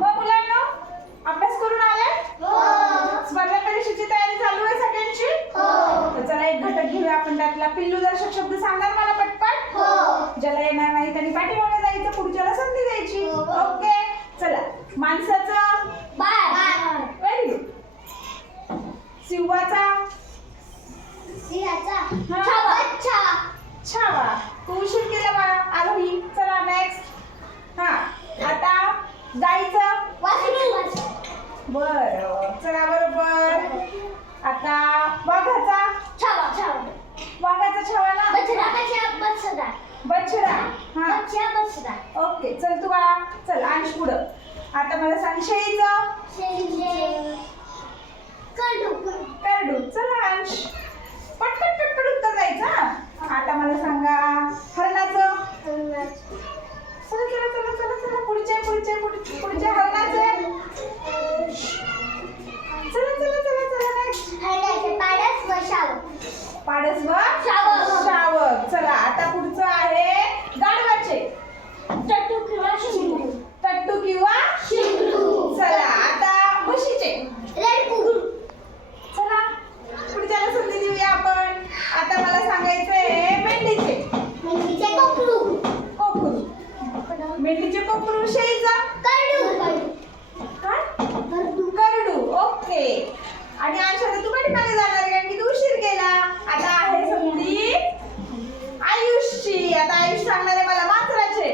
मग मुलांनो अभ्यास करून आले? हो. स्पर्धा परीक्षेची तयारी चालू आहे सगळ्यांची? हो. तर चला एक घटक घेऊया आपण त्यातला. पिल्लूदर्शक शब्द सांगणार मला पटपट? हो. ज्याला येणार नाही त्यांनी पाठीमागे जायचं, पुढच्याला संधी द्यायची. ओके चला. माणसाचं बाळ. Very good. सिंहाचा सिंहाचा छावा. तू उशीर केला बाळा, आलो ही. चला नेक्स्ट. हा आता गाईचं वासरू. बरं चला बरोबर. आता वाघाचा वाघाचा छावा ना बछडा. हा ओके चल तू बाळा. चल अंश पुढं. आता मला सांग शेळीचं करडू. चला अंश पटपट पटपट उत्तर द्यायचं हा. आता मला सांगा हरणाचं. चला चला चला चला चला पुढच्या हरणाचं. चला चला चला चला नेक्स्ट. पाडस व शावक. चला आता पुढचं आहे गाढवाचे. टट्टू किंवा चला आता म्हशीचे. चला पुढच्याला संधी देऊया आपण. आता मला सांगायचंय मेंढीचे. कोकरू. मेंढीचे कोकरू. शेळीचा करडू. ओके. आणि आशाला तू पाठीमागे जाणार आहे कारण की तू उशीर केला. आता आहे संधी आयुषची. आता आयुष सांगणार आहे मला मांजराचे.